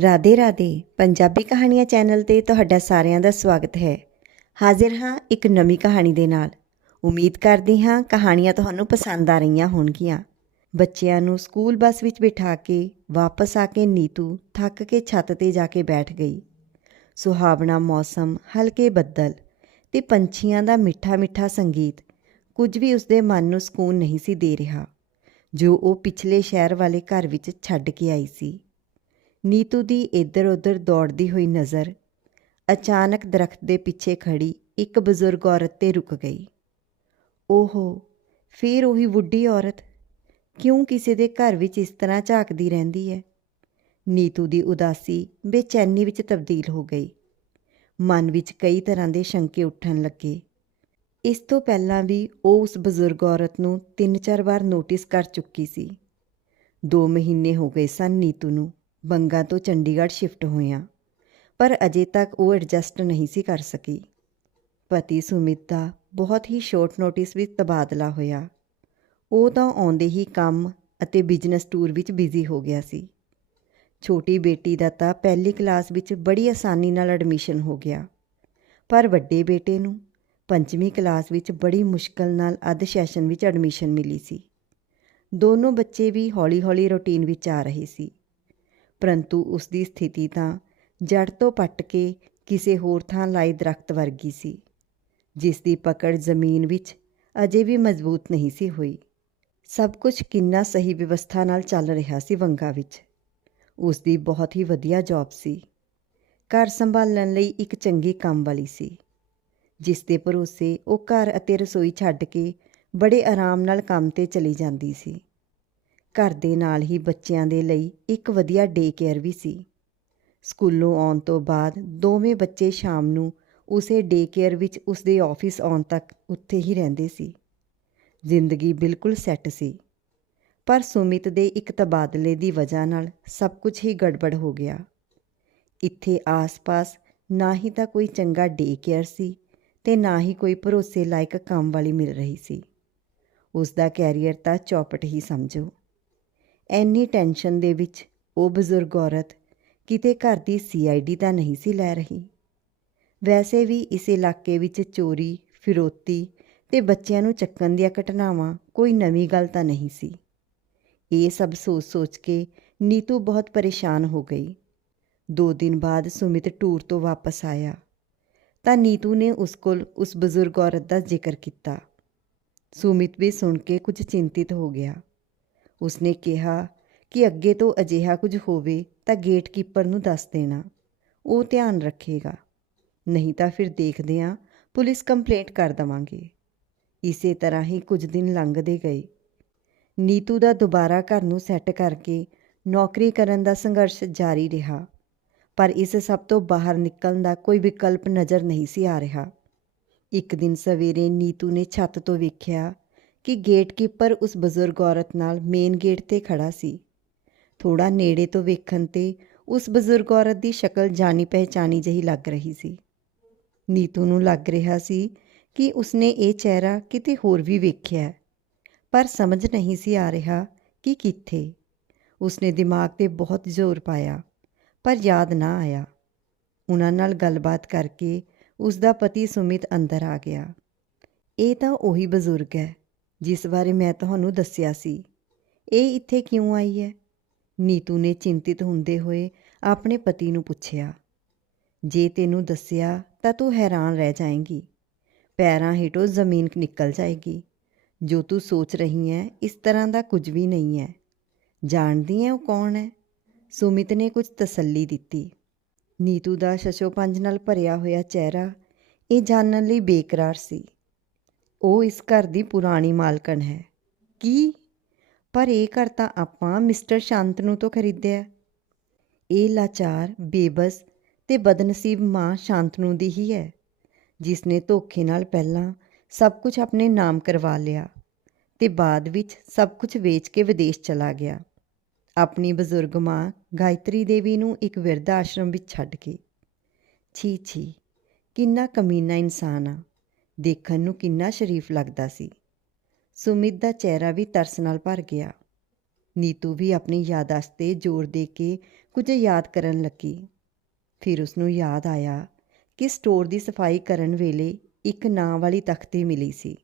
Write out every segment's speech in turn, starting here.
ਰਾਧੇ ਰਾਧੇ, ਪੰਜਾਬੀ ਕਹਾਣੀਆਂ ਚੈਨਲ ਤੇ ਤੁਹਾਡਾ ਸਾਰਿਆਂ ਦਾ ਸਵਾਗਤ ਹੈ। ਹਾਜ਼ਰ ਹਾਂ ਇੱਕ ਨਵੀਂ ਕਹਾਣੀ ਦੇ ਨਾਲ। ਉਮੀਦ ਕਰਦੀ ਹਾਂ ਕਹਾਣੀਆਂ ਤੁਹਾਨੂੰ ਪਸੰਦ ਆ ਰਹੀਆਂ ਹੋਣਗੀਆਂ। ਬੱਚਿਆਂ ਨੂੰ ਸਕੂਲ ਬੱਸ ਵਿੱਚ ਬਿਠਾ ਕੇ ਵਾਪਸ ਆ ਕੇ ਨੀਤੂ ਥੱਕ ਕੇ ਛੱਤ ਤੇ ਜਾ ਕੇ ਬੈਠ ਗਈ। ਸੁਹਾਵਣਾ ਮੌਸਮ ਹਲਕੇ ਬੱਦਲ ਤੇ ਪੰਛੀਆਂ ਦਾ ਮਿੱਠਾ ਮਿੱਠਾ ਸੰਗੀਤ ਕੁਝ ਵੀ ਉਸਦੇ ਮਨ ਨੂੰ ਸਕੂਨ ਨਹੀਂ ਸੀ ਦੇ ਰਿਹਾ, ਜੋ ਉਹ ਪਿਛਲੇ ਸ਼ਹਿਰ ਵਾਲੇ ਘਰ ਵਿੱਚ ਛੱਡ ਕੇ ਆਈ ਸੀ। ਨੀਤੂ ਦੀ ਇੱਧਰ-ਉੱਧਰ ਦੌੜਦੀ ਹੋਈ ਨਜ਼ਰ ਅਚਾਨਕ ਦਰਖਤ ਦੇ ਪਿੱਛੇ ਖੜੀ ਇੱਕ ਬਜ਼ੁਰਗ ਔਰਤ ਤੇ ਰੁਕ ਗਈ। ਓਹੋ, ਫੇਰ ਉਹੀ ਬੁੱਢੀ ਔਰਤ? ਕਿਉਂ ਕਿਸੇ ਦੇ ਘਰ ਵਿੱਚ ਇਸ ਤਰ੍ਹਾਂ ਝਾਕਦੀ ਰਹਿੰਦੀ ਹੈ ਨੀਤੂ ਦੀ ਉਦਾਸੀ ਬੇਚੈਨੀ ਵਿੱਚ ਤਬਦੀਲ ਹੋ ਗਈ। ਮਨ ਵਿੱਚ ਕਈ ਤਰ੍ਹਾਂ ਦੇ ਸ਼ੰਕੇ ਉੱਠਣ ਲੱਗੇ। ਇਸ ਤੋਂ ਪਹਿਲਾਂ ਵੀ ਉਹ ਉਸ ਬਜ਼ੁਰਗ ਔਰਤ ਨੂੰ ਤਿੰਨ ਚਾਰ ਵਾਰ ਨੋਟਿਸ ਕਰ ਚੁੱਕੀ ਸੀ। 2 ਮਹੀਨੇ ਹੋ ਗਏ ਸਨ ਨੀਤੂ ਨੂੰ। ਬੰਗਾ ਤੋਂ ਚੰਡੀਗੜ੍ਹ ਸ਼ਿਫਟ ਹੋਇਆ ਪਰ ਅਜੇ ਤੱਕ ਉਹ ਐਡਜਸਟ ਨਹੀਂ ਸੀ ਕਰ ਸਕੀ। ਪਤੀ ਸੁਮਿਤ ਦਾ ਬਹੁਤ ਹੀ ਸ਼ਾਰਟ ਨੋਟਿਸ ਵਿੱਚ ਤਬਾਦਲਾ ਹੋਇਆ। ਉਹ ਤਾਂ ਆਉਂਦੇ ਹੀ ਕੰਮ ਅਤੇ ਬਿਜ਼ਨਸ ਟੂਰ ਵਿੱਚ ਬਿਜ਼ੀ ਹੋ ਗਿਆ ਸੀ। ਛੋਟੀ ਬੇਟੀ ਦਾ ਤਾਂ ਪਹਿਲੀ ਕਲਾਸ ਵਿੱਚ ਬੜੀ ਆਸਾਨੀ ਨਾਲ ਐਡਮਿਸ਼ਨ ਹੋ ਗਿਆ। ਪਰ ਵੱਡੇ ਬੇਟੇ ਨੂੰ ਪੰਜਵੀਂ ਕਲਾਸ ਵਿੱਚ ਬੜੀ ਮੁਸ਼ਕਲ ਨਾਲ ਅੱਧ ਸੈਸ਼ਨ ਵਿੱਚ ਐਡਮਿਸ਼ਨ ਮਿਲੀ ਸੀ। ਦੋਨੋਂ ਬੱਚੇ ਵੀ ਹੌਲੀ-ਹੌਲੀ ਰੁਟੀਨ ਵਿੱਚ ਆ ਰਹੇ ਸੀ। ਪਰੰਤੂ ਉਸ ਦੀ ਸਥਿਤੀ ਤਾਂ ਜੜ ਤੋਂ ਪੱਟ ਕੇ ਕਿਸੇ ਹੋਰ ਥਾਂ ਲਾਈ ਦਰਖਤ ਵਰਗੀ ਸੀ, ਜਿਸ ਦੀ ਪਕੜ ਜ਼ਮੀਨ ਵਿੱਚ ਅਜੇ ਵੀ ਮਜ਼ਬੂਤ ਨਹੀਂ ਸੀ ਹੋਈ। ਸਭ ਕੁਝ ਕਿੰਨਾ ਸਹੀ ਵਿਵਸਥਾ ਨਾਲ ਚੱਲ ਰਿਹਾ ਸੀ ਵੰਗਾ ਵਿੱਚ। ਉਸ ਦੀ ਬਹੁਤ ਹੀ ਵਧੀਆ ਜੌਬ ਸੀ। ਘਰ ਸੰਭਾਲਣ ਲਈ ਇੱਕ ਚੰਗੀ ਕੰਮ ਵਾਲੀ ਸੀ, ਜਿਸ ਦੇ ਭਰੋਸੇ ਉਹ ਘਰ ਅਤੇ ਰਸੋਈ ਛੱਡ ਕੇ ਬੜੇ ਆਰਾਮ ਨਾਲ ਕੰਮ ਤੇ ਚਲੀ ਜਾਂਦੀ ਸੀ। ਘਰ ਦੇ ਨਾਲ ਹੀ ਬੱਚਿਆਂ ਦੇ ਲਈ ਇੱਕ ਵਧੀਆ ਡੇ ਕੇਅਰ ਵੀ ਸੀ। ਸਕੂਲੋਂ ਆਉਣ ਤੋਂ ਬਾਅਦ ਦੋਵੇਂ ਬੱਚੇ ਸ਼ਾਮ ਨੂੰ ਉਸੇ ਡੇ ਕੇਅਰ ਵਿੱਚ ਉਸਦੇ ਆਫਿਸ ਆਉਣ ਤੱਕ ਉੱਥੇ ਹੀ ਰਹਿੰਦੇ ਸੀ। ਜ਼ਿੰਦਗੀ ਬਿਲਕੁਲ ਸੈੱਟ ਸੀ। ਪਰ ਸੁਮਿਤ ਦੇ ਇੱਕ ਤਬਾਦਲੇ ਦੀ ਵਜ੍ਹਾ ਨਾਲ ਸਭ ਕੁਝ ਹੀ ਗੜਬੜ ਹੋ ਗਿਆ। ਇੱਥੇ ਆਸ-ਪਾਸ ਨਾ ਹੀ ਤਾਂ ਕੋਈ ਚੰਗਾ ਡੇ ਕੇਅਰ ਸੀ ਤੇ ਨਾ ਹੀ ਕੋਈ ਭਰੋਸੇ ਲਾਇਕ ਕੰਮ ਵਾਲੀ ਮਿਲ ਰਹੀ ਸੀ। ਉਸ ਦਾ ਕੈਰੀਅਰ ਤਾਂ ਚੌਪਟ ਹੀ ਸਮਝੋ। ਐਨੀ ਟੈਨਸ਼ਨ ਦੇ ਵਿੱਚ ਉਹ ਬਜ਼ੁਰਗ ਔਰਤ ਕਿਤੇ ਘਰ ਦੀ ਸੀਆਈਡੀ ਤਾਂ ਨਹੀਂ ਸੀ ਲੈ ਰਹੀ। ਵੈਸੇ ਵੀ ਇਸ ਇਲਾਕੇ ਵਿੱਚ ਚੋਰੀ, ਫਿਰੋਤੀ ਤੇ ਬੱਚਿਆਂ ਨੂੰ ਚੱਕਣ ਦੀਆਂ ਘਟਨਾਵਾਂ ਕੋਈ ਨਵੀਂ ਗੱਲ ਤਾਂ ਨਹੀਂ ਸੀ। ਇਹ ਸਭ ਸੋਚ-ਸੋਚ ਕੇ ਨੀਤੂ ਬਹੁਤ ਪਰੇਸ਼ਾਨ ਹੋ ਗਈ। ਦੋ ਦਿਨ ਬਾਅਦ ਸੁਮਿਤ ਟੂਰ ਤੋਂ ਵਾਪਸ ਆਇਆ। ਤਾਂ ਨੀਤੂ ਨੇ ਉਸ ਕੋਲ ਉਸ ਬਜ਼ੁਰਗ ਔਰਤ ਦਾ ਜ਼ਿਕਰ ਕੀਤਾ। ਸੁਮਿਤ ਵੀ ਸੁਣ ਕੇ ਕੁਝ ਚਿੰਤਿਤ ਹੋ ਗਿਆ। ਉਸਨੇ ਕਿਹਾ ਕਿ ਅੱਗੇ ਤੋਂ ਅਜਿਹਾ ਕੁਝ ਹੋਵੇ ਤਾਂ ਗੇਟਕੀਪਰ ਨੂੰ ਦੱਸ ਦੇਣਾ। ਉਹ ਧਿਆਨ ਰੱਖੇਗਾ। ਨਹੀਂ ਤਾਂ ਫਿਰ ਦੇਖਦੇ ਹਾਂ ਪੁਲਿਸ ਕੰਪਲੇਂਟ ਕਰ ਦਵਾਂਗੇ। ਇਸੇ ਤਰ੍ਹਾਂ ਹੀ ਕੁਝ ਦਿਨ ਲੰਘਦੇ ਗਏ। ਨੀਤੂ ਦਾ ਦੁਬਾਰਾ ਘਰ ਨੂੰ ਸੈੱਟ ਕਰਕੇ ਨੌਕਰੀ ਕਰਨ ਦਾ ਸੰਘਰਸ਼ ਜਾਰੀ ਰਿਹਾ। ਪਰ ਇਸ ਸਭ ਤੋਂ ਬਾਹਰ ਨਿਕਲਣ ਦਾ ਕੋਈ ਵਿਕਲਪ ਨਜ਼ਰ ਨਹੀਂ ਸੀ ਆ ਰਿਹਾ। ਇੱਕ ਦਿਨ ਸਵੇਰੇ ਨੀਤੂ ਨੇ ਛੱਤ ਤੋਂ ਵੇਖਿਆ ਕਿ ਗੇਟਕੀਪਰ ਉਸ ਬਜ਼ੁਰਗ ਔਰਤ ਨਾਲ ਮੇਨ ਗੇਟ ਤੇ ਖੜਾ ਸੀ। ਥੋੜਾ ਨੇੜੇ ਤੋਂ ਵੇਖਣ ਤੇ ਉਸ ਬਜ਼ੁਰਗ ਔਰਤ ਦੀ ਸ਼ਕਲ ਜਾਣੀ ਪਹਿਚਾਨੀ ਜਹੀ ਲੱਗ ਰਹੀ ਸੀ। ਨੀਤੂ ਨੂੰ ਲੱਗ ਰਿਹਾ ਸੀ ਕਿ ਉਸਨੇ ਇਹ ਚਿਹਰਾ ਕਿਤੇ ਹੋਰ ਵੀ ਵੇਖਿਆ ਪਰ ਸਮਝ ਨਹੀਂ ਸੀ ਆ ਰਿਹਾ ਕਿ ਕਿੱਥੇ। ਉਸਨੇ ਦਿਮਾਗ ਤੇ ਬਹੁਤ ਜ਼ੋਰ ਪਾਇਆ, ਪਰ ਯਾਦ ਨਾ ਆਇਆ। ਉਹਨਾਂ ਨਾਲ ਗੱਲਬਾਤ ਕਰਕੇ ਉਸ ਦਾ ਪਤੀ ਸੁਮਿਤ ਅੰਦਰ ਆ ਗਿਆ। ਇਹ ਤਾਂ ਉਹੀ ਬਜ਼ੁਰਗ ਹੈ। ਜਿਸ ਬਾਰੇ ਮੈਂ ਤੁਹਾਨੂੰ ਦੱਸਿਆ ਸੀ। ਇਹ ਇੱਥੇ ਕਿਉਂ ਆਈ ਹੈ? ਨੀਤੂ ਨੇ ਚਿੰਤਿਤ ਹੁੰਦੇ ਹੋਏ ਆਪਣੇ ਪਤੀ ਨੂੰ ਪੁੱਛਿਆ। ਜੇ ਤੈਨੂੰ ਦੱਸਿਆ ਤਾਂ ਤੂੰ ਹੈਰਾਨ ਰਹਿ ਜਾਏਂਗੀ। ਪੈਰਾਂ ਹੇਠੋਂ ਜ਼ਮੀਨ ਨਿਕਲ ਜਾਏਗੀ। ਜੋ ਤੂੰ ਸੋਚ ਰਹੀ ਹੈ, ਇਸ ਤਰ੍ਹਾਂ ਦਾ ਕੁਝ ਵੀ ਨਹੀਂ ਹੈ। ਜਾਣਦੀ ਹੈ ਉਹ ਕੌਣ ਹੈ? ਸੁਮਿਤ ਨੇ ਕੁਝ ਤਸੱਲੀ ਦਿੱਤੀ। ਨੀਤੂ ਦਾ ਸ਼ਸ਼ੋਪੰਜ ਨਾਲ ਭਰਿਆ ਹੋਇਆ ਚਿਹਰਾ ਇਹ ਜਾਣਨ ਲਈ ਬੇਕਰਾਰ ਸੀ। ਉਹ ਇਸ ਘਰ ਦੀ ਪੁਰਾਣੀ ਮਾਲਕਣ ਹੈ। ਕੀ? ਪਰ ਇਹ ਘਰ ਤਾਂ ਆਪਾਂ ਮਿਸਟਰ ਸ਼ਾਂਤਨੂ ਤੋਂ ਖਰੀਦਿਆ। ਇਹ ਲਾਚਾਰ, ਬੇਬਸ ਤੇ ਬਦਨਸੀਬ ਮਾਂ ਸ਼ਾਂਤਨੂ ਦੀ ਹੀ ਹੈ, ਜਿਸ ਨੇ ਧੋਖੇ ਨਾਲ ਪਹਿਲਾਂ ਸਭ ਕੁਝ ਆਪਣੇ ਨਾਮ ਕਰਵਾ ਲਿਆ ਤੇ ਬਾਅਦ ਵਿੱਚ ਸਭ ਕੁਝ ਵੇਚ ਕੇ ਵਿਦੇਸ਼ ਚਲਾ ਗਿਆ। ਆਪਣੀ ਬਜ਼ੁਰਗ ਮਾਂ ਗਾਇਤਰੀ ਦੇਵੀ ਨੂੰ ਇੱਕ ਵਿਰਧ ਆਸ਼ਰਮ ਵਿੱਚ ਛੱਡ ਕੇ। ਛੀ ਛੀ ਕਿੰਨਾ ਕਮੀਨਾ ਇਨਸਾਨ ਆ। ਦੇਖਣ ਨੂੰ ਕਿੰਨਾ ਸ਼ਰੀਫ ਲੱਗਦਾ ਸੀ। ਸੁਮਿਤ ਦਾ ਚਿਹਰਾ ਵੀ ਤਰਸ ਨਾਲ ਭਰ ਗਿਆ। ਨੀਤੂ ਵੀ ਆਪਣੀ ਯਾਦਾਸ਼ਤ ਤੇ ਜ਼ੋਰ ਦੇ ਕੇ ਕੁਝ ਯਾਦ ਕਰਨ ਲੱਗੀ। ਫਿਰ ਉਸ ਨੂੰ ਯਾਦ ਆਇਆ ਕਿ ਸਟੋਰ ਦੀ ਸਫ਼ਾਈ ਕਰਨ ਵੇਲੇ ਇੱਕ ਨਾਂ ਵਾਲੀ ਤਖਤੀ ਮਿਲੀ ਸੀ,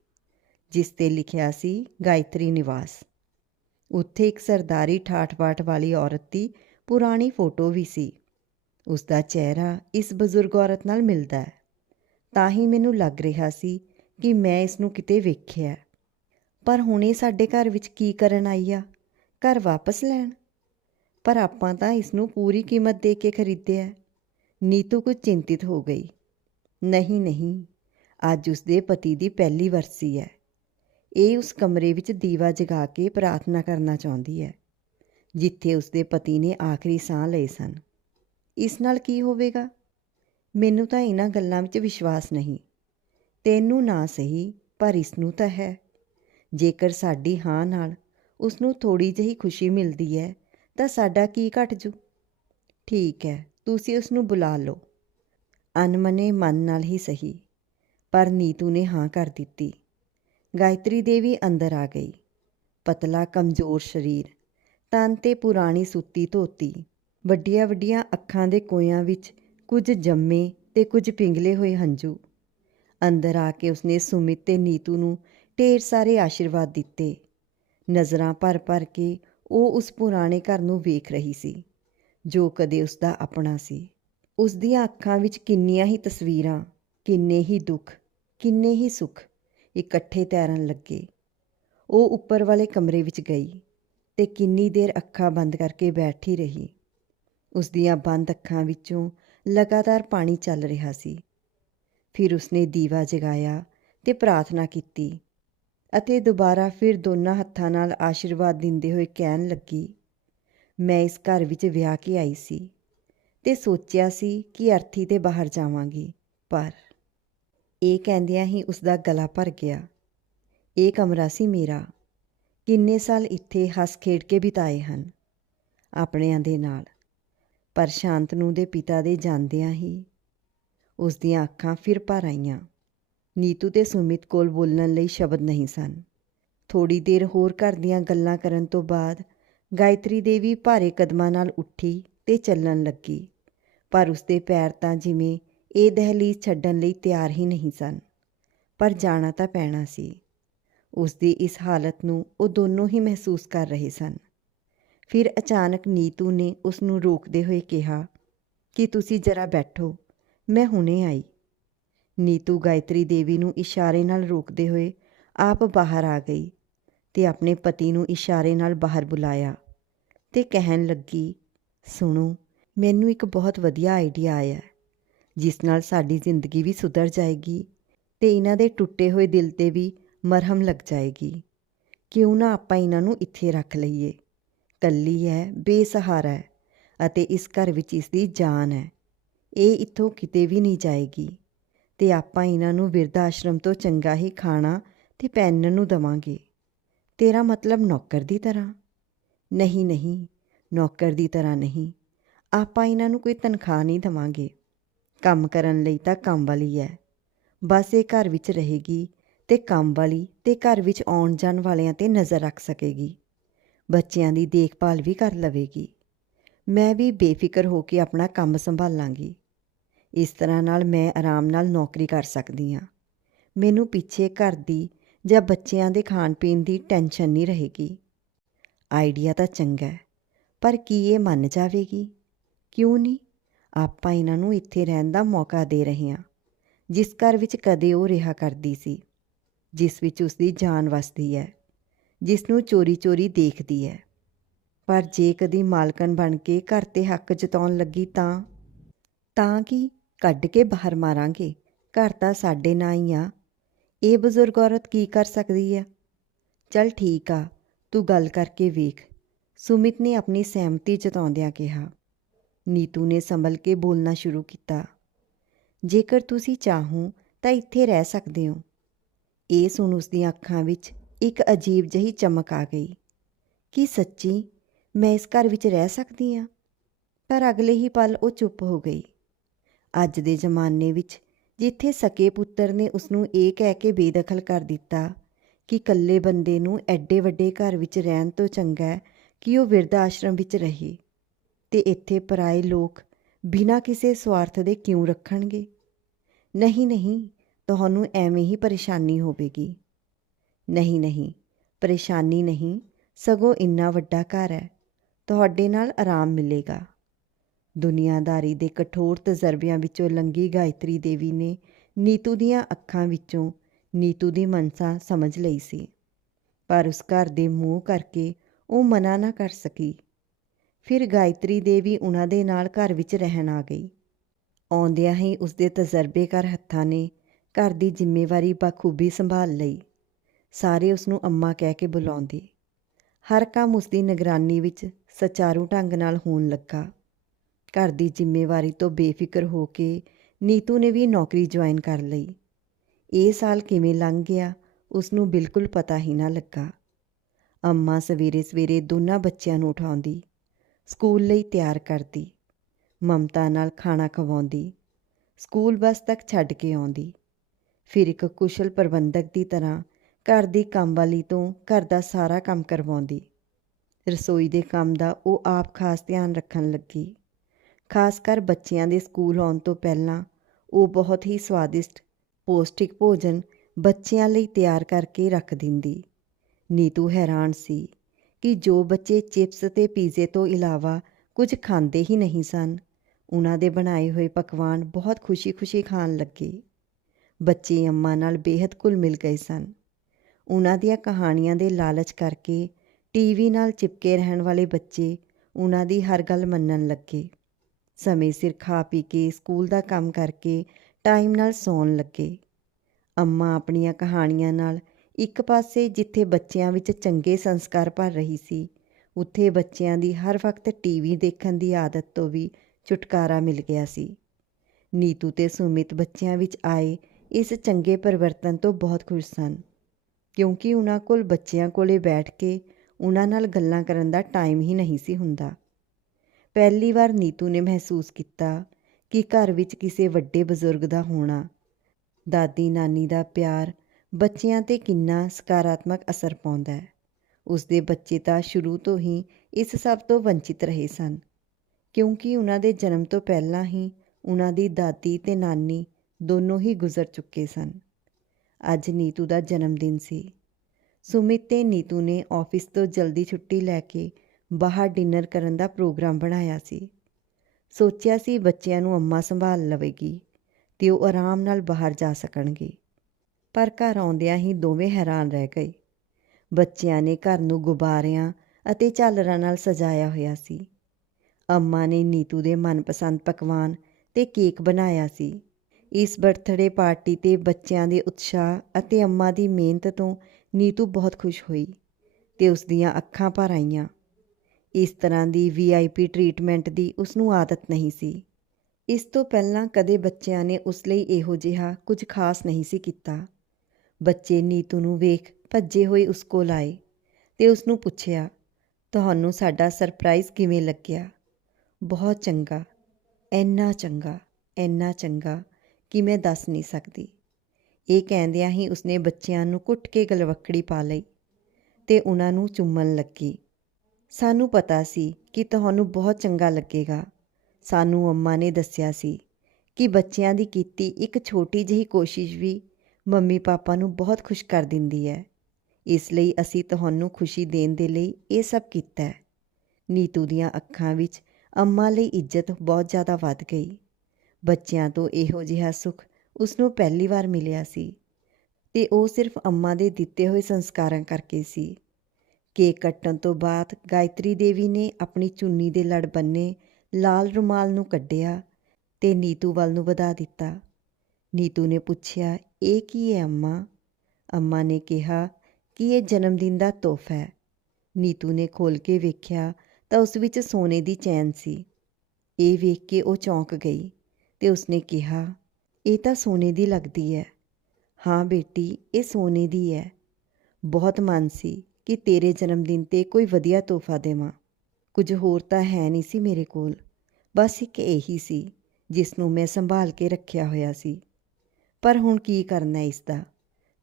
ਜਿਸ ਤੇ ਲਿਖਿਆ ਸੀ, ਗਾਇਤਰੀ ਨਿਵਾਸ। ਉੱਥੇ ਇੱਕ ਸਰਦਾਰੀ ਠਾਠ-ਬਾਠ ਵਾਲੀ ਔਰਤ ਦੀ ਪੁਰਾਣੀ ਫੋਟੋ ਵੀ ਸੀ। ਉਸ ਦਾ ਚਿਹਰਾ ਇਸ ਬਜ਼ੁਰਗ ਔਰਤ ਨਾਲ ਮਿਲਦਾ ਹੈ। ਤਾਂ ਹੀ ਮੈਨੂੰ ਲੱਗ ਰਿਹਾ ਸੀ ਕਿ ਮੈਂ ਇਸ ਨੂੰ ਕਿਤੇ ਵੇਖਿਆ। ਪਰ ਹੁਣ ਇਹ ਸਾਡੇ ਘਰ ਵਿੱਚ ਕੀ ਕਰਨ ਆਈ ਆ? ਘਰ ਵਾਪਸ ਲੈਣ? ਪਰ ਆਪਾਂ ਤਾਂ ਇਸ ਨੂੰ ਪੂਰੀ ਕੀਮਤ ਦੇ ਕੇ ਖਰੀਦਿਆ। ਨੀਤੂ ਕੁਝ ਚਿੰਤਿਤ ਹੋ ਗਈ। ਨਹੀਂ ਨਹੀਂ, ਅੱਜ ਉਸ ਦੇ ਪਤੀ ਦੀ ਪਹਿਲੀ ਵਰਸੀ ਹੈ। ਇਹ ਉਸ ਕਮਰੇ ਵਿੱਚ ਦੀਵਾ ਜਗਾ ਕੇ ਪ੍ਰਾਰਥਨਾ ਕਰਨਾ ਚਾਹੁੰਦੀ ਹੈ, ਜਿੱਥੇ ਉਸ ਦੇ ਪਤੀ ਨੇ ਆਖਰੀ ਸਾਹ ਲਏ ਸਨ। ਇਸ ਨਾਲ ਕੀ ਹੋਵੇਗਾ? ਮੈਨੂੰ ਤਾਂ ਇਹਨਾਂ ਗੱਲਾਂ ਵਿੱਚ ਵਿਸ਼ਵਾਸ ਨਹੀਂ। ਤੈਨੂੰ ਨਾ ਸਹੀ, ਪਰ ਇਸ ਨੂੰ ਤਾਂ ਹੈ। ਜੇਕਰ ਸਾਡੀ ਹਾਂ ਨਾਲ ਉਸ ਨੂੰ ਥੋੜੀ ਜਿਹੀ ਖੁਸ਼ੀ ਮਿਲਦੀ ਹੈ, ਤਾਂ ਸਾਡਾ ਕੀ ਘਟ ਜੂ? ਠੀਕ ਹੈ, ਤੁਸੀਂ ਉਸ ਨੂੰ ਬੁਲਾ ਲਓ। ਅਨਮਨੇ ਮਨ ਨਾਲ ਹੀ ਸਹੀ, ਪਰ ਨੀਤੂ ਨੇ ਹਾਂ ਕਰ ਦਿੱਤੀ। ਗਾਇਤਰੀ ਦੇਵੀ ਅੰਦਰ ਆ ਗਈ। ਪਤਲਾ, ਕਮਜ਼ੋਰ ਸਰੀਰ, ਤਨ ਤੇ ਪੁਰਾਣੀ ਸੁੱਤੀ ਧੋਤੀ ਵੱਡੀਆਂ ਵੱਡੀਆਂ ਅੱਖਾਂ ਦੇ ਕੋਇਆਂ ਵਿੱਚ ਕੁਝ ਜੰਮੇ ਤੇ ਕੁਝ ਪਿੰਗਲੇ ਹੋਏ ਹੰਝੂ। ਅੰਦਰ ਆ ਕੇ ਉਸਨੇ ਸੁਮਿਤ ਤੇ ਨੀਤੂ ਨੂੰ ਢੇਰ ਸਾਰੇ ਆਸ਼ੀਰਵਾਦ ਦਿੱਤੇ। ਨਜ਼ਰਾਂ ਭਰ ਭਰ ਕੇ ਉਹ ਉਸ ਪੁਰਾਣੇ ਘਰ ਨੂੰ ਵੇਖ ਰਹੀ ਸੀ, ਜੋ ਕਦੇ ਉਸ ਦਾ ਆਪਣਾ ਸੀ। ਉਸ ਦੀਆਂ ਅੱਖਾਂ ਵਿੱਚ ਕਿੰਨੀਆਂ ਹੀ ਤਸਵੀਰਾਂ, ਕਿੰਨੇ ਹੀ ਦੁੱਖ, ਕਿੰਨੇ ਹੀ ਸੁੱਖ ਇਕੱਠੇ ਤੈਰਨ ਲੱਗੇ। ਉਹ ਉੱਪਰ ਵਾਲੇ ਕਮਰੇ ਵਿੱਚ ਗਈ ਤੇ ਕਿੰਨੀ ਦੇਰ ਅੱਖਾਂ ਬੰਦ ਕਰਕੇ ਬੈਠੀ ਰਹੀ। ਉਸ ਦੀਆਂ ਬੰਦ ਅੱਖਾਂ ਵਿੱਚੋਂ ਲਗਾਤਾਰ ਪਾਣੀ ਚੱਲ ਰਿਹਾ ਸੀ। ਫਿਰ ਉਸਨੇ ਦੀਵਾ ਜਗਾਇਆ ਤੇ ਪ੍ਰਾਰਥਨਾ ਕੀਤੀ ਅਤੇ ਦੁਬਾਰਾ ਫਿਰ ਦੋਨਾਂ ਹੱਥਾਂ ਨਾਲ ਆਸ਼ੀਰਵਾਦ ਦਿੰਦੇ ਹੋਏ ਕਹਿਣ ਲੱਗੀ, ਮੈਂ ਇਸ ਘਰ ਵਿੱਚ ਵਿਆਹ ਕੇ ਆਈ ਸੀ ਤੇ ਸੋਚਿਆ ਸੀ ਕਿ ਅਰਥੀ ਤੇ ਬਾਹਰ ਜਾਵਾਂਗੀ, ਪਰ ਇਹ ਕਹਿੰਦਿਆਂ ਹੀ ਉਸ ਦਾ ਗਲਾ ਭਰ ਗਿਆ। ਇਹ ਕਮਰਾ ਸੀ ਮੇਰਾ। ਕਿੰਨੇ ਸਾਲ ਇੱਥੇ ਹੱਸ ਖੇਡ ਕੇ ਬਿਤਾਏ ਹਨ ਆਪਣਿਆਂ ਦੇ ਨਾਲ। ਪਰ ਸ਼ਾਂਤਨੂ ਦੇ ਪਿਤਾ ਦੇ ਜਾਂਦਿਆਂ ਹੀ ਉਸ ਦੀਆਂ ਅੱਖਾਂ ਫਿਰ ਭਰ ਆਈਆਂ। ਨੀਤੂ ਤੇ ਸੁਮਿਤ ਕੋਲ ਬੋਲਣ ਲਈ ਸ਼ਬਦ ਨਹੀਂ ਸਨ। ਥੋੜੀ ਦੇਰ ਹੋਰ ਘਰ ਦੀਆਂ ਗੱਲਾਂ ਕਰਨ ਤੋਂ ਬਾਅਦ ਗਾਇਤਰੀ ਦੇਵੀ ਭਾਰੇ ਕਦਮਾਂ ਨਾਲ ਉੱਠੀ ਤੇ ਚੱਲਣ ਲੱਗੀ। ਪਰ ਉਸਦੇ ਪੈਰ ਤਾਂ ਜਿਵੇਂ ਇਹ ਦਹਲੀਜ਼ ਛੱਡਣ ਲਈ ਤਿਆਰ ਹੀ ਨਹੀਂ ਸਨ, ਪਰ ਜਾਣਾ ਤਾਂ ਪੈਣਾ ਸੀ। ਉਸ ਦੀ ਇਸ ਹਾਲਤ ਨੂੰ ਉਹ ਦੋਨੋਂ ਹੀ ਮਹਿਸੂਸ ਕਰ ਰਹੇ ਸਨ। ਫਿਰ ਅਚਾਨਕ ਨੀਤੂ ਨੇ ਉਸ ਨੂੰ ਰੋਕਦੇ ਹੋਏ ਕਿਹਾ, ਕਿ ਤੁਸੀਂ ਜਰਾ ਬੈਠੋ, ਮੈਂ ਹੁਣੇ ਆਈ। ਨੀਤੂ ਗਾਇਤਰੀ ਦੇਵੀ ਨੂੰ ਇਸ਼ਾਰੇ ਨਾਲ ਰੋਕਦੇ ਹੋਏ ਆਪ ਬਾਹਰ ਆ ਗਈ ਤੇ ਆਪਣੇ ਪਤੀ ਨੂੰ ਇਸ਼ਾਰੇ ਨਾਲ ਬਾਹਰ ਬੁਲਾਇਆ ਤੇ ਕਹਿਣ ਲੱਗੀ, ਸੁਣੋ, ਮੈਨੂੰ ਇੱਕ ਬਹੁਤ ਵਧੀਆ ਆਈਡੀਆ ਆਇਆ, ਜਿਸ ਨਾਲ ਸਾਡੀ ਜ਼ਿੰਦਗੀ ਵੀ ਸੁਧਰ ਜਾਏਗੀ ਤੇ ਇਹਨਾਂ ਦੇ ਟੁੱਟੇ ਹੋਏ ਦਿਲ ਤੇ ਵੀ ਮਰਹਮ ਲੱਗ ਜਾਏਗੀ। ਕਿਉਂ ਨਾ ਆਪਾਂ ਇਹਨਾਂ ਨੂੰ ਇੱਥੇ ਰੱਖ ਲਈਏ? ਕੱਲੀ ਹੈ, ਬੇਸਹਾਰਾ ਹੈ ਅਤੇ ਇਸ ਘਰ ਵਿੱਚ ਇਸ ਦੀ ਜਾਨ ਹੈ। ਇਹ ਇੱਥੋਂ ਕਿਤੇ ਵੀ ਨਹੀਂ ਜਾਏਗੀ। ਤੇ ਆਪਾਂ ਇਹਨਾਂ ਨੂੰ ਬਿਰਧ ਆਸ਼ਰਮ ਤੋਂ ਚੰਗਾ ਹੀ ਖਾਣਾ ਤੇ ਪਹਿਨਣ ਨੂੰ ਦਵਾਂਗੇ। ਤੇਰਾ ਮਤਲਬ ਨੌਕਰ ਦੀ ਤਰ੍ਹਾਂ? ਨਹੀਂ ਨਹੀਂ, ਨੌਕਰ ਦੀ ਤਰ੍ਹਾਂ ਨਹੀਂ। ਆਪਾਂ ਇਹਨਾਂ ਨੂੰ ਕੋਈ ਤਨਖਾਹ ਨਹੀਂ ਦਵਾਂਗੇ। ਕੰਮ ਕਰਨ ਲਈ ਤਾਂ ਕੰਮ ਵਾਲੀ ਹੈ। ਬਸ ਇਹ ਘਰ ਵਿੱਚ ਰਹੇਗੀ ਤੇ ਕੰਮ ਵਾਲੀ ਤੇ ਘਰ ਵਿੱਚ ਆਉਣ ਜਾਣ ਵਾਲਿਆਂ ਤੇ ਨਜ਼ਰ ਰੱਖ ਸਕੇਗੀ। ਬੱਚਿਆਂ ਦੀ ਦੇਖਭਾਲ ਵੀ ਕਰ ਲਵੇਗੀ। ਮੈਂ ਵੀ ਬੇਫਿਕਰ ਹੋ ਕੇ ਆਪਣਾ ਕੰਮ ਸੰਭਾਲਾਂਗੀ। ਇਸ ਤਰ੍ਹਾਂ ਨਾਲ ਮੈਂ ਆਰਾਮ ਨਾਲ ਨੌਕਰੀ ਕਰ ਸਕਦੀ ਹਾਂ। ਮੈਨੂੰ ਪਿੱਛੇ ਘਰ ਦੀ ਜਾਂ ਬੱਚਿਆਂ ਦੇ ਖਾਣ ਪੀਣ ਦੀ ਟੈਨਸ਼ਨ ਨਹੀਂ ਰਹੇਗੀ। ਆਈਡੀਆ ਤਾਂ ਚੰਗਾ ਹੈ, ਪਰ ਕੀ ਇਹ ਮੰਨ ਜਾਵੇਗੀ? ਕਿਉਂ ਨਹੀਂ? ਆਪਾਂ ਇਹਨਾਂ ਨੂੰ ਇੱਥੇ ਰਹਿਣ ਦਾ ਮੌਕਾ ਦੇ ਰਹੇ ਹਾਂ, ਜਿਸ ਘਰ ਵਿੱਚ ਕਦੇ ਉਹ ਰਿਹਾ ਕਰਦੀ ਸੀ, ਜਿਸ ਵਿੱਚ ਉਸ ਦੀ ਜਾਨ ਵਸਦੀ ਹੈ। ਜਿਸ ਨੂੰ ਚੋਰੀ-ਚੋਰੀ ਦੇਖਦੀ ਹੈ। ਪਰ ਜੇ ਕਦੀ ਮਾਲਕਨ ਬਣ ਕੇ ਘਰ ਤੇ ਹੱਕ ਜਤਾਉਣ ਲੱਗੀ ਤਾਂ? ਤਾਂ ਕੀ ਕੱਢ ਕੇ ਬਾਹਰ ਮਾਰਾਂਗੇ? ਘਰ ਤਾਂ ਸਾਡੇ ਨਾਂ ਹੀ ਆ। ਇਹ ਬਜ਼ੁਰਗ ਔਰਤ ਕੀ ਕਰ ਸਕਦੀ ਆ ਚਲ ਠੀਕ ਆ, ਤੂੰ ਗੱਲ ਕਰਕੇ ਵੇਖ। ਸੁਮਿਤ ਨੇ ਆਪਣੀ ਸਹਿਮਤੀ ਜਤਾਉਂਦਿਆਂ ਕਿਹਾ। ਨੀਤੂ ਨੇ ਸੰਭਲ ਕੇ ਬੋਲਣਾ ਸ਼ੁਰੂ ਕੀਤਾ। ਜੇਕਰ ਤੁਸੀਂ ਚਾਹੋ ਤਾਂ ਇੱਥੇ ਰਹਿ ਸਕਦੇ ਹੋ। ਇਹ ਸੁਣ ਉਸ ਦੀਆਂ ਅੱਖਾਂ ਵਿੱਚ ਇੱਕ ਅਜੀਬ ਜਿਹੀ ਚਮਕ ਆ ਗਈ। ਕਿ ਸੱਚੀ ਮੈਂ ਇਸ ਘਰ ਵਿੱਚ ਰਹਿ ਸਕਦੀ ਹਾਂ ਪਰ ਅਗਲੇ ਹੀ ਪਲ ਉਹ ਚੁੱਪ ਹੋ ਗਈ। ਅੱਜ ਦੇ ਜ਼ਮਾਨੇ ਵਿੱਚ ਜਿੱਥੇ ਸਕੇ ਪੁੱਤਰ ਨੇ ਉਸ ਨੂੰ ਇਹ ਕਹਿ ਕੇ ਬੇਦਖਲ ਕਰ ਦਿੱਤਾ ਕਿ ਇਕੱਲੇ ਬੰਦੇ ਨੂੰ ਐਡੇ ਵੱਡੇ ਘਰ ਵਿੱਚ ਰਹਿਣ ਤੋਂ ਚੰਗਾ ਹੈ ਕਿ ਉਹ ਵਿਰਧ ਆਸ਼ਰਮ ਵਿੱਚ ਰਹੇ ਤੇ ਇੱਥੇ ਪਰਾਏ ਲੋਕ ਬਿਨਾਂ ਕਿਸੇ ਸਵਾਰਥ ਦੇ ਕਿਉਂ ਰੱਖਣਗੇ? ਨਹੀਂ ਨਹੀਂ, ਤੁਹਾਨੂੰ ਐਵੇਂ ਹੀ ਪਰੇਸ਼ਾਨੀ ਹੋਵੇਗੀ। ਨਹੀਂ ਨਹੀਂ, ਪਰੇਸ਼ਾਨੀ ਨਹੀਂ, ਸਗੋਂ ਇੰਨਾ ਵੱਡਾ ਘਰ ਹੈ, ਤੁਹਾਡੇ ਨਾਲ ਆਰਾਮ ਮਿਲੇਗਾ। ਦੁਨੀਆਦਾਰੀ ਦੇ ਕਠੋਰ ਤਜਰਬਿਆਂ ਵਿੱਚੋਂ ਲੰਗੀ ਗਾਇਤਰੀ ਦੇਵੀ ਨੇ ਨੀਤੂ ਦੀਆਂ ਅੱਖਾਂ ਵਿੱਚੋਂ ਨੀਤੂ ਦੀ ਮਨਸਾ ਸਮਝ ਲਈ ਸੀ, ਪਰ ਉਸ ਘਰ ਦੇ ਮੂੰਹ ਕਰਕੇ ਉਹ ਮਨਾ ਨਾ ਕਰ ਸਕੀ। ਫਿਰ ਗਾਇਤਰੀ ਦੇਵੀ ਉਹਨਾਂ ਦੇ ਨਾਲ ਘਰ ਵਿੱਚ ਰਹਿਣ ਆ ਗਈ। ਆਉਂਦਿਆਂ ਹੀ ਉਸਦੇ ਤਜਰਬੇਕਾਰ ਹੱਥਾਂ ਨੇ ਘਰ ਦੀ ਜ਼ਿੰਮੇਵਾਰੀ ਬਖੂਬੀ ਸੰਭਾਲ ਲਈ। ਸਾਰੇ ਉਸ ਨੂੰ ਅੰਮਾ ਕਹਿ ਕੇ ਬੁਲਾਉਂਦੇ। ਹਰ ਕੰਮ ਉਸ ਦੀ ਨਿਗਰਾਨੀ ਵਿੱਚ ਸਚਾਰੂ ਢੰਗ ਨਾਲ ਹੋਣ ਲੱਗਾ। ਘਰ ਦੀ ਜ਼ਿੰਮੇਵਾਰੀ ਤੋਂ ਬੇਫਿਕਰ ਹੋ ਕੇ ਨੀਤੂ ਨੇ ਵੀ ਨੌਕਰੀ ਜੁਆਇਨ ਕਰ ਲਈ। ਇਹ ਸਾਲ ਕਿਵੇਂ ਲੰਘ ਗਿਆ ਉਸ ਨੂੰ ਬਿਲਕੁਲ ਪਤਾ ਹੀ ਨਾ ਲੱਗਾ। ਅੰਮਾ ਸਵੇਰੇ ਸਵੇਰੇ ਦੋਨਾਂ ਬੱਚਿਆਂ ਨੂੰ ਉਠਾਉਂਦੀ, ਸਕੂਲ ਲਈ ਤਿਆਰ ਕਰਦੀ, ਮਮਤਾ ਨਾਲ ਖਾਣਾ ਖਵਾਉਂਦੀ, ਸਕੂਲ ਬੱਸ ਤੱਕ ਛੱਡ ਕੇ ਆਉਂਦੀ। ਫਿਰ ਇੱਕ ਕੁਸ਼ਲ ਪ੍ਰਬੰਧਕ ਦੀ ਤਰ੍ਹਾਂ ਘਰ ਦੀ ਕੰਮਵਾਲੀ ਤੋਂ ਘਰ ਦਾ ਸਾਰਾ ਕੰਮ ਕਰਵਾਉਂਦੀ। ਰਸੋਈ ਦੇ ਕੰਮ ਦਾ ਉਹ ਆਪ ਖਾਸ ਧਿਆਨ ਰੱਖਣ ਲੱਗੀ। ਖਾਸ ਕਰ ਬੱਚਿਆਂ ਦੇ ਸਕੂਲ ਆਉਣ ਤੋਂ ਪਹਿਲਾਂ ਉਹ ਬਹੁਤ ਹੀ ਸਵਾਦਿਸ਼ਟ ਪੌਸ਼ਟਿਕ ਭੋਜਨ ਬੱਚਿਆਂ ਲਈ ਤਿਆਰ ਕਰਕੇ ਰੱਖ ਦਿੰਦੀ। ਨੀਤੂ ਹੈਰਾਨ ਸੀ ਕਿ ਜੋ ਬੱਚੇ ਚਿਪਸ ਤੇ ਪੀਜ਼ੇ ਤੋਂ ਇਲਾਵਾ ਕੁਝ ਖਾਂਦੇ ਹੀ ਨਹੀਂ ਸਨ, ਉਹਨਾਂ ਦੇ ਬਣਾਏ ਹੋਏ ਪਕਵਾਨ ਬਹੁਤ ਖੁਸ਼ੀ-ਖੁਸ਼ੀ ਖਾਣ ਲੱਗੇ। ਬੱਚੇ ਅੰਮਾ ਨਾਲ ਬੇहद ਘੁਲ ਮਿਲ ਗਏ ਸਨ। ਉਹਨਾਂ ਦੀਆਂ ਕਹਾਣੀਆਂ ਦੇ ਲਾਲਚ ਕਰਕੇ ਟੀਵੀ ਨਾਲ ਚਿਪਕੇ ਰਹਿਣ ਵਾਲੇ ਬੱਚੇ ਉਹਨਾਂ ਦੀ ਹਰ ਗੱਲ ਮੰਨਣ ਲੱਗੇ। ਸਮੇਂ ਸਿਰ ਖਾ ਪੀ ਕੇ ਸਕੂਲ ਦਾ ਕੰਮ ਕਰਕੇ ਟਾਈਮ ਨਾਲ ਸੌਣ ਲੱਗੇ। ਅੰਮਾ ਆਪਣੀਆਂ ਕਹਾਣੀਆਂ ਨਾਲ ਇੱਕ ਪਾਸੇ ਜਿੱਥੇ ਬੱਚਿਆਂ ਵਿੱਚ ਚੰਗੇ ਸੰਸਕਾਰ ਭਰ ਰਹੀ ਸੀ, ਉੱਥੇ ਬੱਚਿਆਂ ਦੀ ਹਰ ਵਕਤ ਟੀਵੀ ਦੇਖਣ ਦੀ ਆਦਤ ਤੋਂ ਵੀ ਛੁਟਕਾਰਾ ਮਿਲ ਗਿਆ ਸੀ। ਨੀਤੂ ਤੇ ਸੁਮਿਤ ਬੱਚਿਆਂ ਵਿੱਚ ਆਏ ਇਸ ਚੰਗੇ ਪਰਿਵਰਤਨ ਤੋਂ ਬਹੁਤ ਖੁਸ਼ ਸਨ। ਕਿਉਂਕਿ ਉਹਨਾਂ ਕੋਲ ਬੱਚਿਆਂ ਕੋਲੇ ਬੈਠ ਕੇ ਉਹਨਾਂ ਨਾਲ ਗੱਲਾਂ ਕਰਨ ਦਾ ਟਾਈਮ ਹੀ ਨਹੀਂ ਸੀ ਹੁੰਦਾ। ਪਹਿਲੀ ਵਾਰ ਨੀਤੂ ਨੇ ਮਹਿਸੂਸ ਕੀਤਾ ਕਿ ਘਰ ਵਿੱਚ ਕਿਸੇ ਵੱਡੇ ਬਜ਼ੁਰਗ ਦਾ ਹੋਣਾ, ਦਾਦੀ ਨਾਨੀ ਦਾ ਪਿਆਰ ਬੱਚਿਆਂ ਤੇ ਕਿੰਨਾ ਸਕਾਰਾਤਮਕ ਅਸਰ ਪਾਉਂਦਾ ਹੈ। ਉਸ ਦੇ ਬੱਚੇ ਤਾਂ ਸ਼ੁਰੂ ਤੋਂ ਹੀ ਇਸ ਸਭ ਤੋਂ ਵੰਚਿਤ ਰਹੇ ਸਨ, ਕਿਉਂਕਿ ਉਹਨਾਂ ਦੇ ਜਨਮ ਤੋਂ ਪਹਿਲਾਂ ਹੀ ਉਹਨਾਂ ਦੀ ਦਾਦੀ ਤੇ ਨਾਨੀ ਦੋਨੋਂ ਹੀ ਗੁਜ਼ਰ ਚੁੱਕੇ ਸਨ। ਅੱਜ ਨੀਤੂ ਦਾ ਜਨਮ ਦਿਨ ਸੀ। ਸੁਮਿਤ ਤੇ ਨੀਤੂ ਨੇ ਆਫਿਸ ਤੋਂ ਜਲਦੀ ਛੁੱਟੀ ਲੈ ਕੇ ਬਾਹਰ ਡਿਨਰ ਕਰਨ ਦਾ ਪ੍ਰੋਗਰਾਮ ਬਣਾਇਆ ਸੀ। ਸੋਚਿਆ ਸੀ ਬੱਚਿਆਂ ਨੂੰ ਅੰਮਾ ਸੰਭਾਲ ਲਵੇਗੀ ਤੇ ਉਹ ਆਰਾਮ ਨਾਲ ਬਾਹਰ ਜਾ ਸਕਣਗੇ। ਪਰ ਘਰ ਆਉਂਦਿਆਂ ਹੀ ਦੋਵੇਂ ਹੈਰਾਨ ਰਹਿ ਗਏ। ਬੱਚਿਆਂ ਨੇ ਘਰ ਨੂੰ ਗੁਬਾਰਿਆਂ ਅਤੇ ਝਾਲਰਾਂ ਨਾਲ ਸਜਾਇਆ ਹੋਇਆ ਸੀ। ਅੰਮਾ ਨੇ ਨੀਤੂ ਦੇ ਮਨਪਸੰਦ ਪਕਵਾਨ ਤੇ ਕੇਕ ਬਣਾਇਆ ਸੀ। ਇਸ ਬਰਥਡੇ ਪਾਰਟੀ ਤੇ ਬੱਚਿਆਂ ਦੇ ਉਤਸ਼ਾਹ ਅਤੇ ਅੰਮਾ ਦੀ ਮਿਹਨਤ ਤੋਂ ਨੀਤੂ ਬਹੁਤ ਖੁਸ਼ ਹੋਈ ਤੇ ਉਸ ਦੀਆਂ ਅੱਖਾਂ ਭਰ ਆਈਆਂ। ਇਸ ਤਰ੍ਹਾਂ ਦੀ ਵੀਆਈਪੀ ਟ੍ਰੀਟਮੈਂਟ ਦੀ ਉਸ ਨੂੰ ਆਦਤ ਨਹੀਂ ਸੀ। ਇਸ ਤੋਂ ਪਹਿਲਾਂ ਕਦੇ ਬੱਚਿਆਂ ਨੇ ਉਸ ਲਈ ਇਹੋ ਜਿਹਾ ਕੁਝ ਖਾਸ ਨਹੀਂ ਸੀ ਕੀਤਾ। ਬੱਚੇ ਨੀਤੂ ਨੂੰ ਵੇਖ ਭੱਜੇ ਹੋਏ ਉਸ ਕੋਲ ਆਏ ਤੇ ਉਸ ਨੂੰ ਪੁੱਛਿਆ, ਤੁਹਾਨੂੰ ਸਾਡਾ ਸਰਪ੍ਰਾਈਜ਼ ਕਿਵੇਂ ਲੱਗਿਆ? ਬਹੁਤ ਚੰਗਾ, ਇੰਨਾ ਚੰਗਾ ਇੰਨਾ ਚੰਗਾ ਕਿ ਮੈਂ ਦੱਸ ਨਹੀਂ ਸਕਦੀ। ਇਹ ਕਹਿੰਦਿਆਂ ਹੀ ਉਸਨੇ ਬੱਚਿਆਂ ਨੂੰ ਕੁੱਟ ਕੇ ਗਲਵੱਕੜੀ ਪਾ ਲਈ ਤੇ ਉਹਨਾਂ ਨੂੰ ਚੁੰਮਣ ਲੱਗੀ। ਸਾਨੂੰ ਪਤਾ ਸੀ ਕਿ ਤੁਹਾਨੂੰ ਬਹੁਤ ਚੰਗਾ ਲੱਗੇਗਾ। ਸਾਨੂੰ ਅੰਮਾ ਨੇ ਦੱਸਿਆ ਸੀ ਕਿ ਬੱਚਿਆਂ ਦੀ ਕੀਤੀ ਇੱਕ ਛੋਟੀ ਜਿਹੀ ਕੋਸ਼ਿਸ਼ ਵੀ ਮੰਮੀ ਪਾਪਾ ਨੂੰ ਬਹੁਤ ਖੁਸ਼ ਕਰ ਦਿੰਦੀ ਹੈ। ਇਸ ਲਈ ਅਸੀਂ ਤੁਹਾਨੂੰ ਖੁਸ਼ੀ ਦੇਣ ਦੇ ਲਈ ਇਹ ਸਭ ਕੀਤਾ ਹੈ। ਨੀਤੂ ਦੀਆਂ ਅੱਖਾਂ ਵਿੱਚ ਅੰਮਾ ਲਈ ਇੱਜ਼ਤ ਬਹੁਤ ਜ਼ਿਆਦਾ ਵੱਧ ਗਈ। ਬੱਚਿਆਂ ਤੋਂ ਇਹੋ ਜਿਹਾ ਸੁੱਖ ਉਸ ਨੂੰ ਪਹਿਲੀ ਵਾਰ ਮਿਲਿਆ ਸੀ ਤੇ ਉਹ ਸਿਰਫ ਅੰਮਾ ਦੇ ਦਿੱਤੇ ਹੋਏ ਸੰਸਕਾਰਾਂ ਕਰਕੇ ਸੀ। ਕੇਕ ਕੱਟਣ ਤੋਂ ਬਾਅਦ ਗਾਇਤਰੀ ਦੇਵੀ ਨੇ ਆਪਣੀ ਚੁੰਨੀ ਦੇ ਲੜ ਬੰਨੇ ਲਾਲ ਰੁਮਾਲ ਨੂੰ ਕੱਢਿਆ ਤੇ ਨੀਤੂ ਵੱਲ ਨੂੰ ਵਧਾ ਦਿੱਤਾ। ਨੀਤੂ ਨੇ ਪੁੱਛਿਆ, ਇਹ ਕੀ ਹੈ ਅੰਮਾ? ਅੰਮਾ ਨੇ ਕਿਹਾ, ਕਿ ਇਹ ਜਨਮ ਦਿਨ ਦਾ ਤੋਹਫਾ ਹੈ? ਨੀਤੂ ਨੇ ਖੋਲ ਕੇ ਵੇਖਿਆ ਤਾਂ ਉਸ ਵਿੱਚ ਸੋਨੇ ਦੀ ਚੈਨ ਸੀ। ਇਹ ਵੇਖ ਕੇ ਉਹ ਚੌਂਕ ਗਈ। ਤੇ ਉਸਨੇ ਕਿਹਾ, ਇਹ ਤਾਂ ਸੋਨੇ ਦੀ ਲੱਗਦੀ ਹੈ ਹਾਂ ਬੇਟੀ, ਇਹ ਸੋਨੇ ਦੀ ਹੈ ਬਹੁਤ ਮਨ ਸੀ ਕਿ ਤੇਰੇ ਜਨਮ ਦਿਨ ਤੇ ਕੋਈ ਵਧੀਆ ਤੋਹਫਾ ਦੇਵਾਂ। ਕੁਝ ਹੋਰ ਤਾਂ ਹੈ ਨਹੀਂ ਸੀ ਮੇਰੇ ਕੋਲ। ਬਸ ਇੱਕ ਇਹੀ ਸੀ ਜਿਸ ਨੂੰ ਮੈਂ ਸੰਭਾਲ ਕੇ ਰੱਖਿਆ ਹੋਇਆ ਸੀ। ਪਰ ਹੁਣ ਕੀ ਕਰਨਾ ਇਸ ਦਾ?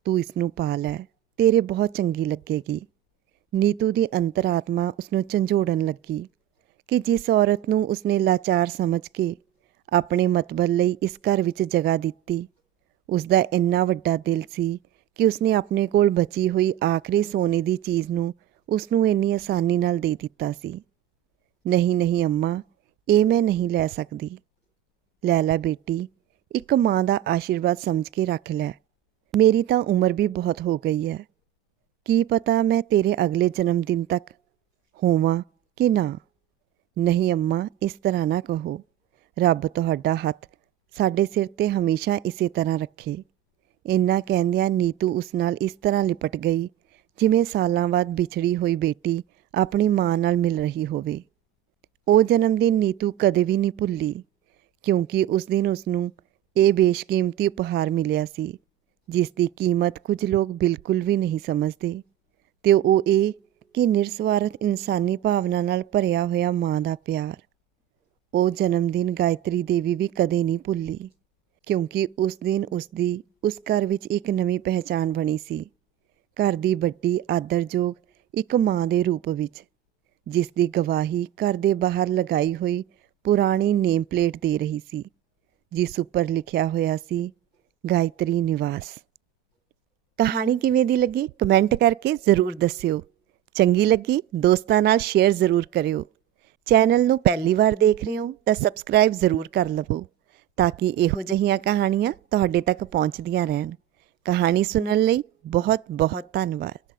ਤੂੰ ਇਸ ਨੂੰ ਪਾ ਲੈ, ਤੇਰੇ ਬਹੁਤ ਚੰਗੀ ਲੱਗੇਗੀ। ਨੀਤੂ ਦੀ ਅੰਤਰਾਤਮਾ ਉਸ ਨੂੰ ਝੰਜੋੜਨ ਲੱਗੀ ਕਿ ਜਿਸ ਔਰਤ ਨੂੰ ਉਸਨੇ ਲਾਚਾਰ ਸਮਝ ਕੇ ਆਪਣੇ ਮਤਬਲ ਲਈ ਇਸ ਘਰ ਵਿੱਚ ਜਗ੍ਹਾ ਦਿੱਤੀ। ਉਸ ਦਾ ਇੰਨਾ ਵੱਡਾ ਦਿਲ ਸੀ ਕਿ ਉਸਨੇ ਆਪਣੇ ਕੋਲ ਬਚੀ ਹੋਈ ਆਖਰੀ ਸੋਨੇ ਦੀ ਚੀਜ਼ ਨੂੰ ਉਸ ਨੂੰ ਇੰਨੀ ਆਸਾਨੀ ਨਾਲ ਦੇ ਦਿੱਤਾ ਸੀ। ਨਹੀਂ ਨਹੀਂ ਅੰਮਾ, ਇਹ ਮੈਂ ਨਹੀਂ ਲੈ ਸਕਦੀ। ਲੈ ਲੈ ਬੇਟੀ, ਇੱਕ ਮਾਂ ਦਾ ਆਸ਼ੀਰਵਾਦ ਸਮਝ ਕੇ ਰੱਖ ਲੈ। ਮੇਰੀ ਤਾਂ ਉਮਰ ਵੀ ਬਹੁਤ ਹੋ ਗਈ ਹੈ। ਕੀ ਪਤਾ ਮੈਂ ਤੇਰੇ ਅਗਲੇ ਜਨਮ ਦਿਨ ਤੱਕ ਹੋਵਾਂ ਕਿ ਨਾ? ਨਹੀਂ ਅੰਮਾ, ਇਸ ਤਰ੍ਹਾਂ ਨਾ ਕਹੋ। ਰੱਬ ਤੁਹਾਡਾ ਹੱਥ ਸਾਡੇ ਸਿਰ ਤੇ ਹਮੇਸ਼ਾ ਇਸੇ ਤਰ੍ਹਾਂ ਰੱਖੇ। ਇੰਨਾ ਕਹਿੰਦਿਆਂ ਨੀਤੂ ਉਸ ਨਾਲ ਇਸ ਤਰ੍ਹਾਂ ਲਿਪਟ ਗਈ, ਜਿਵੇਂ ਸਾਲਾਂ ਬਾਅਦ ਵਿਛੜੀ ਹੋਈ ਬੇਟੀ ਆਪਣੀ ਮਾਂ ਨਾਲ ਮਿਲ ਰਹੀ ਹੋਵੇ। ਉਹ ਜਨਮ ਦਿਨ ਨੀਤੂ ਕਦੇ ਵੀ ਨਹੀਂ ਭੁੱਲੀ, ਕਿਉਂਕਿ ਉਸ ਦਿਨ ਉਸ ਨੂੰ ਇਹ ਬੇਸ਼ਕੀਮਤੀ ਉਪਹਾਰ ਮਿਲਿਆ ਸੀ, ਜਿਸ ਦੀ ਕੀਮਤ ਕੁਝ ਲੋਕ ਬਿਲਕੁਲ ਵੀ ਨਹੀਂ ਸਮਝਦੇ। ਤੇ ਉਹ ਇਹ ਕਿ ਨਿਰਸਵਾਰਥ ਇਨਸਾਨੀ ਭਾਵਨਾ ਨਾਲ ਭਰਿਆ ਹੋਇਆ ਮਾਂ ਦਾ ਪਿਆਰ ਉਹ ਜਨਮ ਦਿਨ ਗਾਇਤਰੀ ਦੇਵੀ ਵੀ ਕਦੇ ਨਹੀਂ ਭੁੱਲੀ, ਕਿਉਂਕਿ ਉਸ ਦਿਨ ਉਸ ਦੀ ਉਸ ਘਰ ਵਿੱਚ ਇੱਕ ਨਵੀਂ ਪਹਿਚਾਨ ਬਣੀ ਸੀ। ਘਰ ਦੀ ਵੱਡੀ ਆਦਰਯੋਗ ਇੱਕ ਮਾਂ ਦੇ ਰੂਪ ਵਿੱਚ, ਜਿਸ ਦੀ ਗਵਾਹੀ ਘਰ ਦੇ ਬਾਹਰ ਲਗਾਈ ਹੋਈ ਪੁਰਾਣੀ ਨੇਮ ਪਲੇਟ ਦੇ ਰਹੀ ਸੀ, ਜਿਸ ਉੱਪਰ ਲਿਖਿਆ ਹੋਇਆ ਸੀ, ਗਾਇਤਰੀ ਨਿਵਾਸ। ਕਹਾਣੀ ਕਿਵੇਂ ਦੀ ਲੱਗੀ? ਕਮੈਂਟ ਕਰਕੇ ਜ਼ਰੂਰ ਦੱਸਿਓ। ਚੰਗੀ ਲੱਗੀ? ਦੋਸਤਾਂ ਨਾਲ ਸ਼ੇਅਰ ਜ਼ਰੂਰ ਕਰਿਓ। ਚੈਨਲ ਨੂੰ ਪਹਿਲੀ ਵਾਰ ਦੇਖ ਰਹੇ ਹੋ ਤਾਂ ਸਬਸਕ੍ਰਾਈਬ ਜ਼ਰੂਰ ਕਰ ਲਵੋ ਤਾਂ ਕਿ ਇਹੋ ਜਿਹੀਆਂ ਕਹਾਣੀਆਂ ਤੁਹਾਡੇ ਤੱਕ ਪਹੁੰਚਦੀਆਂ ਰਹਿਣ। ਕਹਾਣੀ ਸੁਣਨ ਲਈ ਬਹੁਤ ਬਹੁਤ ਧੰਨਵਾਦ।